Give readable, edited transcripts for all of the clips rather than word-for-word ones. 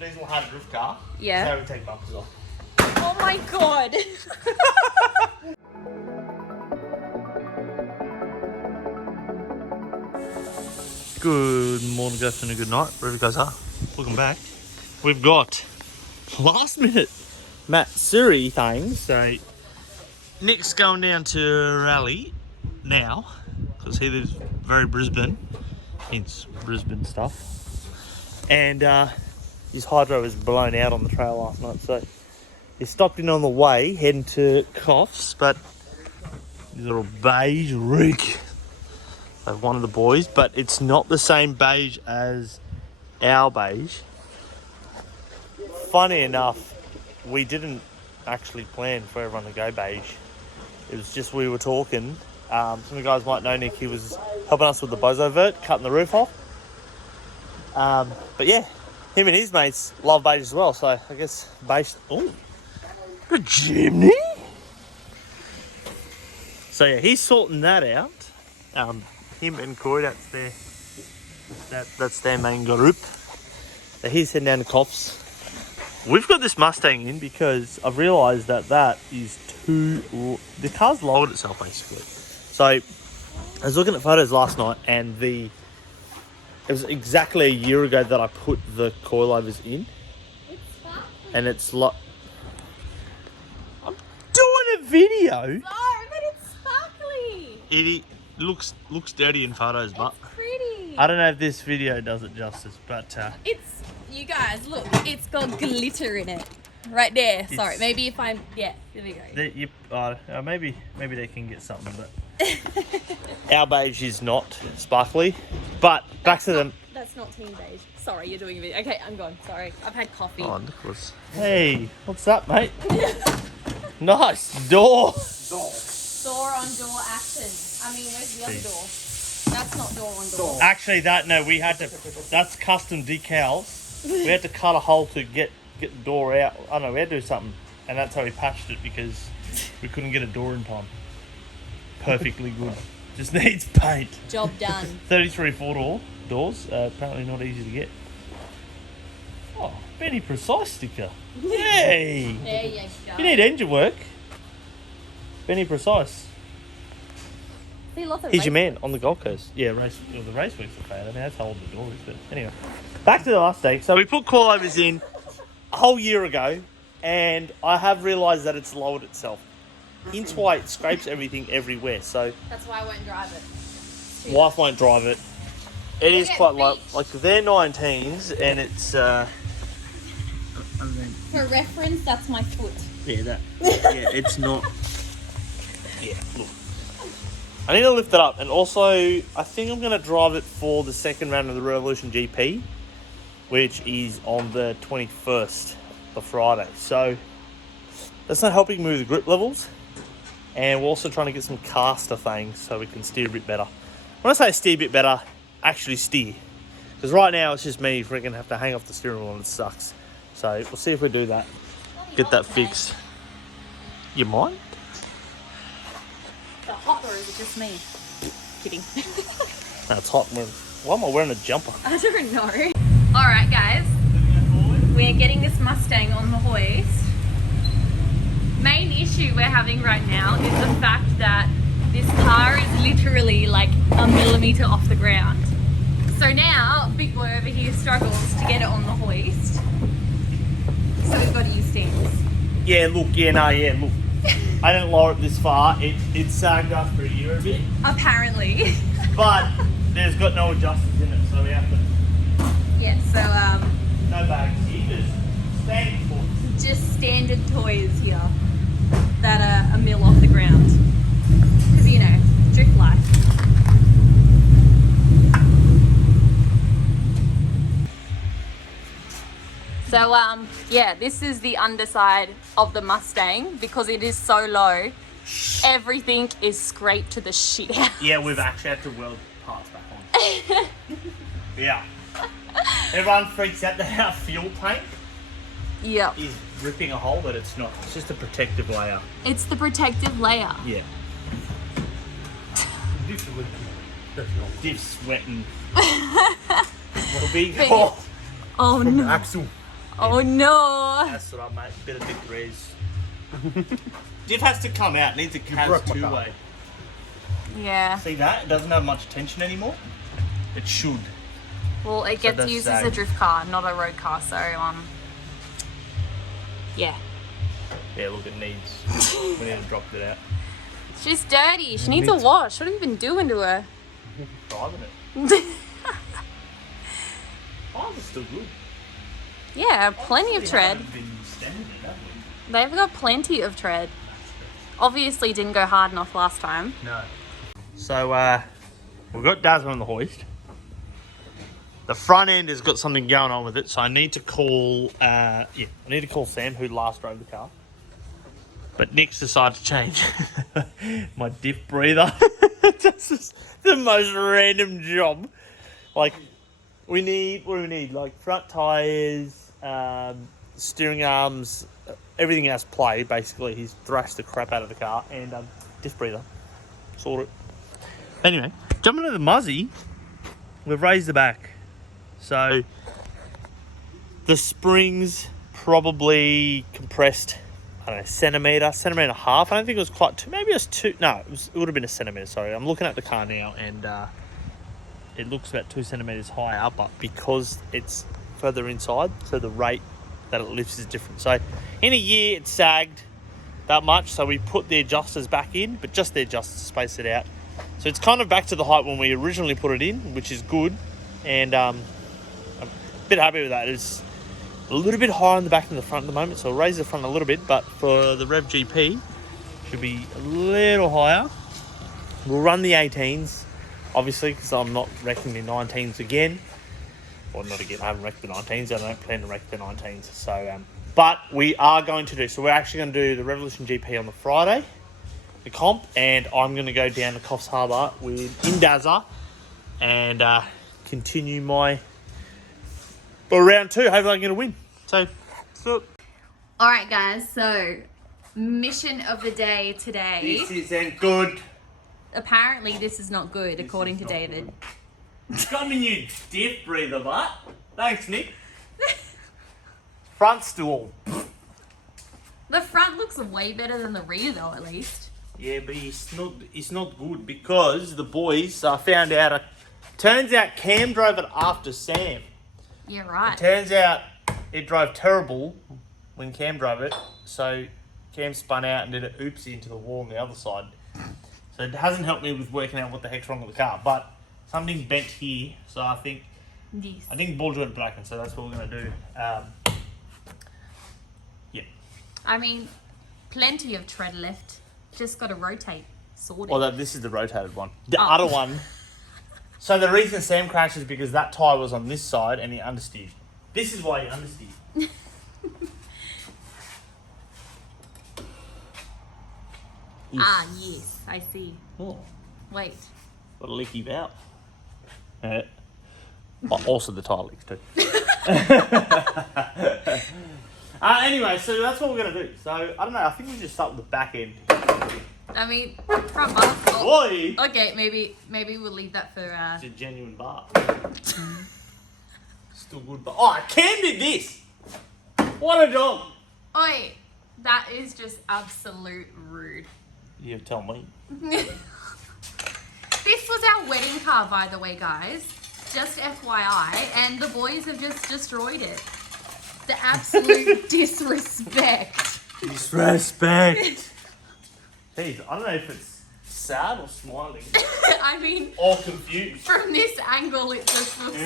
diesel had a drift car. Yeah. So we take bumpers off. Oh my god. Good morning, good afternoon, good night, wherever you guys are. Welcome back. We've got last minute Matsuri things. So Nick's going down to Raleigh now because he lives very Brisbane, hence Brisbane stuff. And his hydro was blown out on the trail last night, so he stopped in on the way heading to Coffs, but his little beige rig of one of the boys, but it's not the same beige as our beige. Funny enough, we didn't actually plan for everyone to go beige. It was just we were talking. Some of you guys might know Nick. He was helping us with the bozo vert, cutting the roof off. But yeah, him and his mates love beige as well. So I guess beige. Oh, good chimney. So yeah, he's sorting that out. Him and Corey, that's their main group. So he's heading down to Coffs. We've got this Mustang in because I've realised that is the car's lowered itself basically. So I was looking at photos last night, and it was exactly a year ago that I put the coilovers in. It's sparkly. And it's I'm doing a video. Sorry, but it's sparkly. It looks dirty in photos, but It's pretty. I don't know if this video does it justice, but It's, you guys, look, it's got glitter in it. Right there. Sorry, maybe if I'm, yeah, there we go. maybe they can get something, but our beige is not sparkly. But back to them. That's not team beige. Sorry, you're doing a video. Okay, I'm gone. Sorry, I've had coffee. Oh, Nicholas. Hey, what's up, mate? Nice door. Door on door action. I mean, where's the other door? That's not door on door. Actually, that's custom decals. We had to cut a hole to get the door out. I don't know, we had to do something. And that's how we patched it, because we couldn't get a door in time. Perfectly good. Just needs paint. Job done. 33 4-door doors. Apparently not easy to get. Oh, Benny Precise sticker. Yay! There you go. You need engine work. Benny Precise. See, lots of He's your race- man on the Gold Coast. Yeah, the race week's a fan. I mean, that's how old the door is. But anyway, back to the last day. So we put coilovers in a whole year ago, and I have realised that it's lowered itself. Hence why it scrapes everything everywhere. So That's why I won't drive it. wife won't drive it. It is get quite low. beat. Like, they're 19s, and it's For reference, that's my foot. yeah, it's not. Yeah, look. I need to lift it up, and also I think I'm going to drive it for the second round of the Revolution GP, which is on the 21st, the Friday. So that's not helping move the grip levels, and we're also trying to get some caster things so we can steer a bit better. When I say steer a bit better, actually steer, because right now it's just me freaking have to hang off the steering wheel and it sucks. So we'll see if we do that, get that fixed. You mind? The hot, or is it just me? Kidding. That's hot, man. Why am I wearing a jumper? I don't know. Alright guys, we're getting this Mustang on the hoist. Main issue we're having right now is the fact that this car is literally like a millimetre off the ground. So now, big boy over here struggles to get it on the hoist. So we've got to use stands. Yeah, look. I didn't lower it this far. It sagged after a year a bit. Apparently. But there's got no adjusters in it, so we have to. Yeah, so No bags here, just standing toys. just standard toys here that are a mil off the ground. Because, you know, drift life. So, yeah, this is the underside of the Mustang. Because it is so low, everything is scraped to the shit out. Yeah, we've actually had to weld parts back on. Yeah. Everyone freaks out that our fuel tank Yep. is ripping a hole, but it's not. It's just a protective layer. It's the protective layer. Yeah. Diff's sweating. What'll be? But- Oh From the no. axle. Oh no! That's what I mate. Bit of diff res. Diff has to come out. Needs a CAS two-way. Yeah. See that? It doesn't have much tension anymore. It should. Well, it gets used as a drift car, not a road car. So yeah. Yeah, look, it needs. We need to drop it out. She's dirty. She needs a wash. What have you been doing to her? Driving it. Tires are still good. Yeah, plenty of tread. Been standing it, have we? They've got plenty of tread. Obviously didn't go hard enough last time. No. So we've got Dazza on the hoist. The front end has got something going on with it, so I need to call I need to call Sam, who last drove the car. But Nick's decided to change my diff breather. Just the most random job. Like, what do we need? Like front tyres, steering arms, everything else play. Basically, he's thrashed the crap out of the car, and diff breather. Sort it. Anyway, jumping into the Muzzy, we've raised the back. So, the springs probably compressed, I don't know, centimetre and a half. I don't think it was quite two, maybe it was two, no, it would have been a centimetre, sorry. I'm looking at the car now and it looks about 2 centimetres higher, but because it's further inside, so the rate that it lifts is different. So, in a year it sagged that much, so we put the adjusters back in, but just the adjusters to space it out. So it's kind of back to the height when we originally put it in, which is good, and I'm a bit happy with that. It's a little bit higher on the back than the front at the moment, so I'll raise the front a little bit, but for the Rev GP, should be a little higher. We'll run the 18s, obviously, because I'm not wrecking the 19s again. Well, not again, I haven't wrecked the 19s, I don't plan to wreck the 19s, so, but we are going to do, so we're actually going to do the Revolution GP on the Friday, the comp, and I'm going to go down to Coffs Harbour in Dazza and continue my round 2. Hopefully I'm going to win. So, All right, guys. So, mission of the day today. this isn't good. Apparently, this is not good, according to David. Got me new diff breather, but thanks, Nick. Front stool. The front looks way better than the rear, though, at least. Yeah, but it's not good because the boys found out. Turns out Cam drove it after Sam. Yeah, right. Turns out it drove terrible when Cam drove it. So Cam spun out and did an oopsie into the wall on the other side. So it hasn't helped me with working out what the heck's wrong with the car. But something's bent here. So I think ball joint blackened. So that's what we're going to do. Yeah. I mean, plenty of tread left. Just got to rotate. Sorted. Well, this is the rotated one. The other one. So the reason Sam crashed is because that tyre was on this side and he understeered. This is why he understeered. Yes, I see. Oh, Wait. got a leaky valve. Also the tyre leaks too. Anyway, so that's what we're going to do. So, I don't know, I think we just start with the back end. I mean, front bar. Boy! Okay, maybe we'll leave that for... It's a genuine bar. Still good bar. Oh, Cam did this! What a dog! Oi, that is just absolute rude. You tell me. This was our wedding car, by the way, guys. Just FYI, and the boys have just destroyed it. The absolute disrespect. Disrespect. Jeez, I don't know if it's sad or smiling. I mean, or confused. from this angle, it just looks.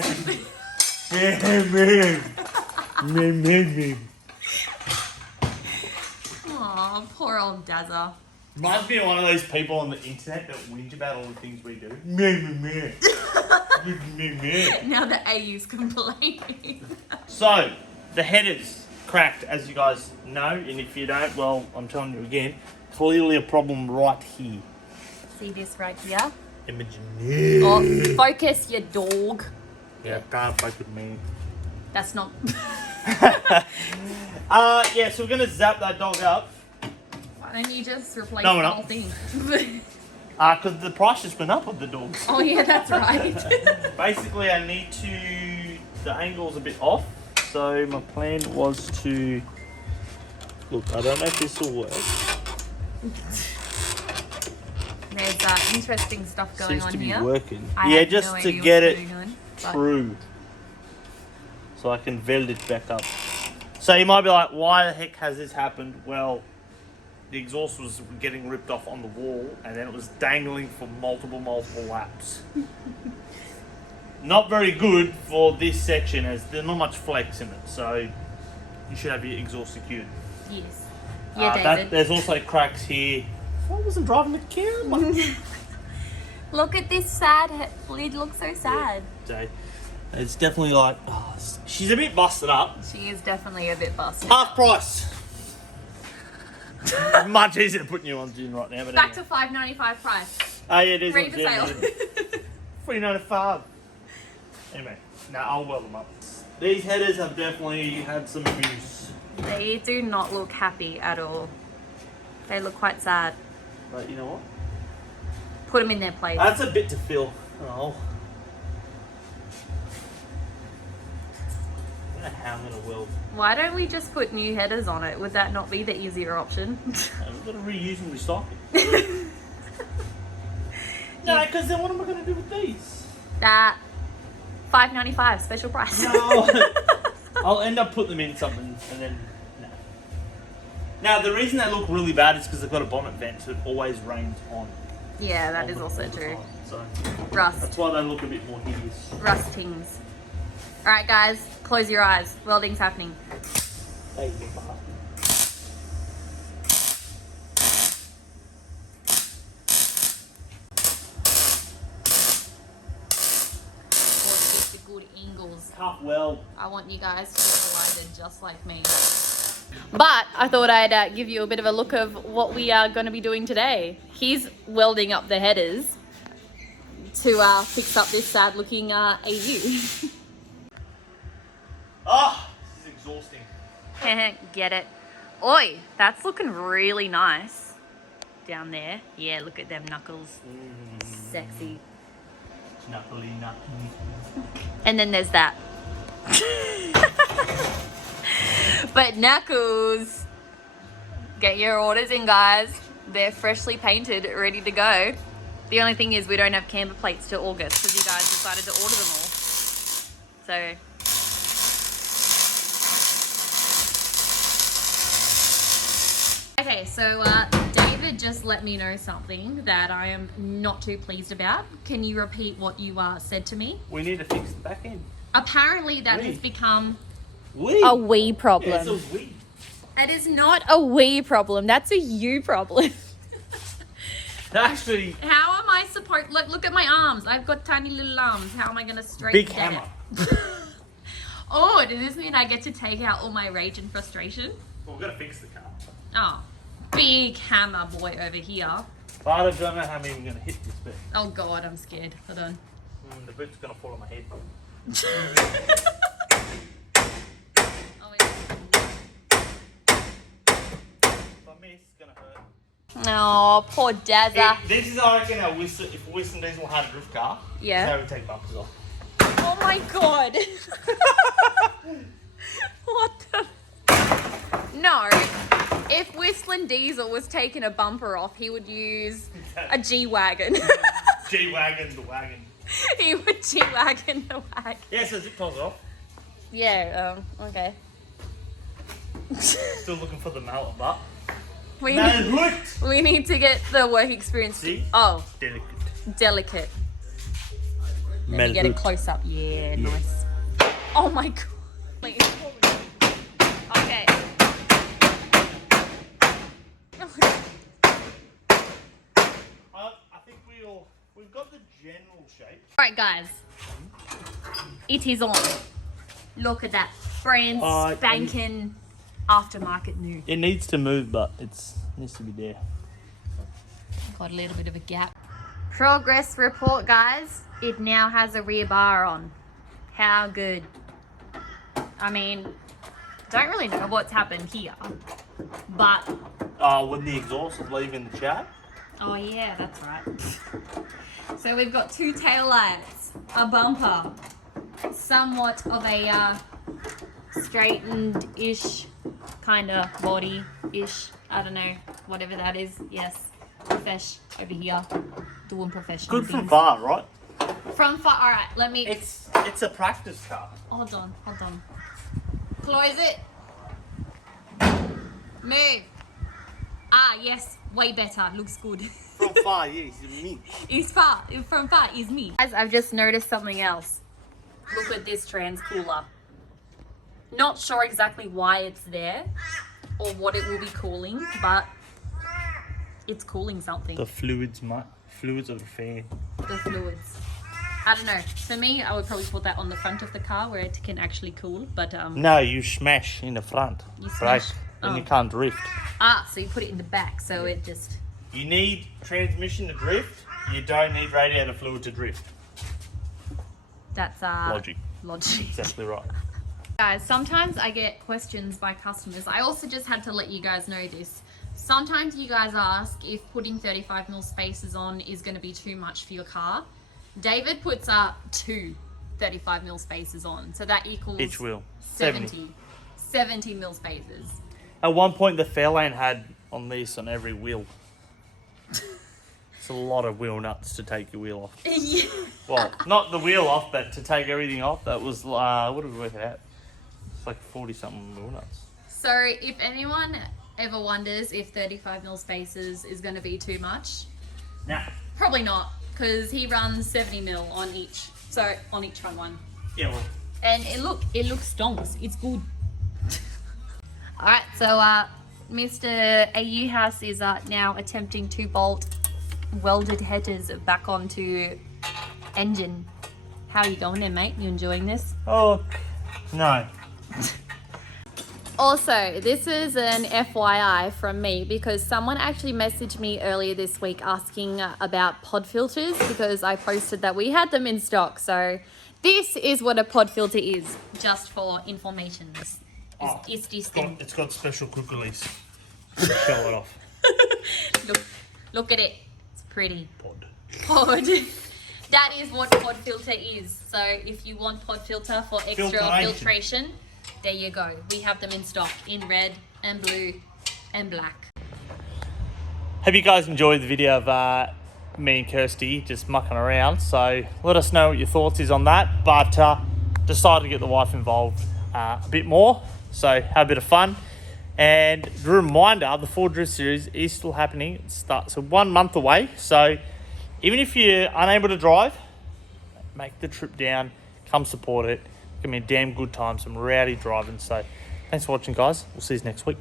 Aw, poor old Dazza. Reminds me of one of those people on the internet that whinge about all the things we do. Now the AU's complaining. So, the header's cracked, as you guys know, and if you don't, well, I'm telling you again, clearly a problem right here. See this right here? Imagine. Oh, focus, you dog. Yeah, can't focus with me. That's not... Yeah, so we're going to zap that dog up. Why don't you just replace No, we're the not. whole thing? Because the price just went up of the dogs. Oh yeah, that's right. Basically, I need to... The angle's a bit off, So my plan was to look. I don't know if this will work. There's interesting stuff going Seems on to be here. working. I Yeah, have just no to idea get what's it going on, but- true, so I can weld it back up. So you might be like, why the heck has this happened? Well, the exhaust was getting ripped off on the wall, and then it was dangling for multiple laps. Not very good for this section, as there's not much flex in it. So you should have your exhaust secured. Yes. Yeah, David. There's also cracks here. I wasn't driving the camera. Look at this sad lid. Looks so sad. So it's definitely like, oh, she's a bit busted up. She is definitely a bit busted. Half price. Much easier to put new ones in right now. But Back anyway. to $5.95 price. Oh yeah, it is. Ready for sale. $3.95. Anyway, now I'll weld them up. These headers have definitely had some abuse. They do not look happy at all. They look quite sad. But you know what? Put them in their place. That's a bit to fill. Oh. I don't know how I'm going to weld. Why don't we just put new headers on it? Would that not be the easier option? We've got to reuse and recycle. No, because then what am I going to do with these? That $5.95 special price. No. I'll end up putting them in something and then no. Now the reason they look really bad is because they've got a bonnet vent, so it always rains on. Yeah, that is also true. Time, so Rust. that's why they look a bit more hideous. Rustings. Alright guys, close your eyes. Welding's happening. Hey, you bastard. The good angles. Tough weld. I want you guys to get delighted just like me. But I thought I'd give you a bit of a look of what we are going to be doing today. He's welding up the headers to fix up this sad looking AU. Ah, this is exhausting. Get it? Oi, that's looking really nice down there. Yeah, look at them knuckles. Sexy. Knuckly. And then there's that. But knuckles, get your orders in, guys. They're freshly painted, ready to go. The only thing is we don't have camber plates till August because you guys decided to order them all. So okay, so David just let me know something that I am not too pleased about. Can you repeat what you said to me? We need to fix the back end. Apparently that has become We. a we problem. Yeah, it's a we. It is not a we problem. That's a you problem. Actually, How am I supposed... Look at my arms. I've got tiny little arms. How am I going to straighten big hammer. it? Oh, does this mean I get to take out all my rage and frustration? Well, we've got to fix the car. Oh, big hammer boy over here. But I don't know how I'm even going to hit this bit. Oh God, I'm scared. Hold on. The boot's going to fall on my head. Oh, yeah. If I miss, it's going to hurt. Oh, poor Dazza. This is, I reckon, if Whistle Diesel had a drift car, Yeah. they would take bumpers off. Oh my God. What the... No. If Whistling Diesel was taking a bumper off, he would use a G-Wagon. G-Wagon, the wagon. He would G-Wagon the wagon. Yeah, so zip ties off. Yeah, okay. Still looking for the mallet butt. We No, need, hooked. we need to get the work experience. See? Oh, Delicate. delicate. Let me get it close up. Yeah, nice. Oh my God. Wait. Okay. I think we've got the general shape. Alright guys, it is on. Look at that, brand spanking aftermarket new. It needs to move, but it needs to be there. Got a little bit of a gap. Progress report, guys. It now has a rear bar on. How good. I mean, don't really know what's happened here, but... When the exhaust is leaving the chat. Oh yeah, that's right. So we've got two tail lights, a bumper, somewhat of a straightened-ish kind of body-ish. I don't know, whatever that is. Yes, profesh over here, doing professional Good from things. far, right? From far. All right, let me. It's a practice car. Hold on. Close it. Move. Ah, yes, way better. Looks good. From far, yes, me. Is far. From far is me. Guys, I've just noticed something else. Look at this trans cooler. Not sure exactly why it's there or what it will be cooling, but it's cooling something. The fluids, fluids of the fan. The fluids. I don't know. For me, I would probably put that on the front of the car where it can actually cool. But No, you smash in the front. You Right? smash? And Oh. you can't drift. So you put it in the back, so it just. You need transmission to drift. You don't need radiator fluid to drift. That's Logic. Logic. Exactly right. Guys, sometimes I get questions by customers. I also just had to let you guys know this. Sometimes you guys ask if putting 35mm spacers on is going to be too much for your car. David puts up 2 35mm spacers on, so that equals Each wheel. 70mm spacers. At one point, the Fairlane had on this on every wheel. It's a lot of wheel nuts to take your wheel off. Yeah. Well, not the wheel off, but to take everything off. That was, what did we work it out? It's like 40-something wheel nuts. So if anyone ever wonders if 35mm spacers is going to be too much, Nah. probably not, because he runs 70mm on each. So on each front one. Yeah, well. And it looks stonks. It's good. Alright, so Mr. AU House is now attempting to bolt welded headers back onto engine. How are you going there, mate? You enjoying this? Oh, no. Also, this is an FYI from me because someone actually messaged me earlier this week asking about pod filters because I posted that we had them in stock. So this is what a pod filter is, just for information. It's this thing. It's got special cookies. Show it off. Look at it. It's pretty. Pod. That is what pod filter is. So if you want pod filter for extra filtration, there you go. We have them in stock in red and blue and black. Hope you guys enjoyed the video of me and Kirsty just mucking around. So let us know what your thoughts is on that. But decided to get the wife involved a bit more. So have a bit of fun. And a reminder, the Ford Drift Series is still happening. It starts 1 month away. So even if you're unable to drive, make the trip down. Come support it. It's going to be a damn good time. Some rowdy driving. So thanks for watching, guys. We'll see you next week.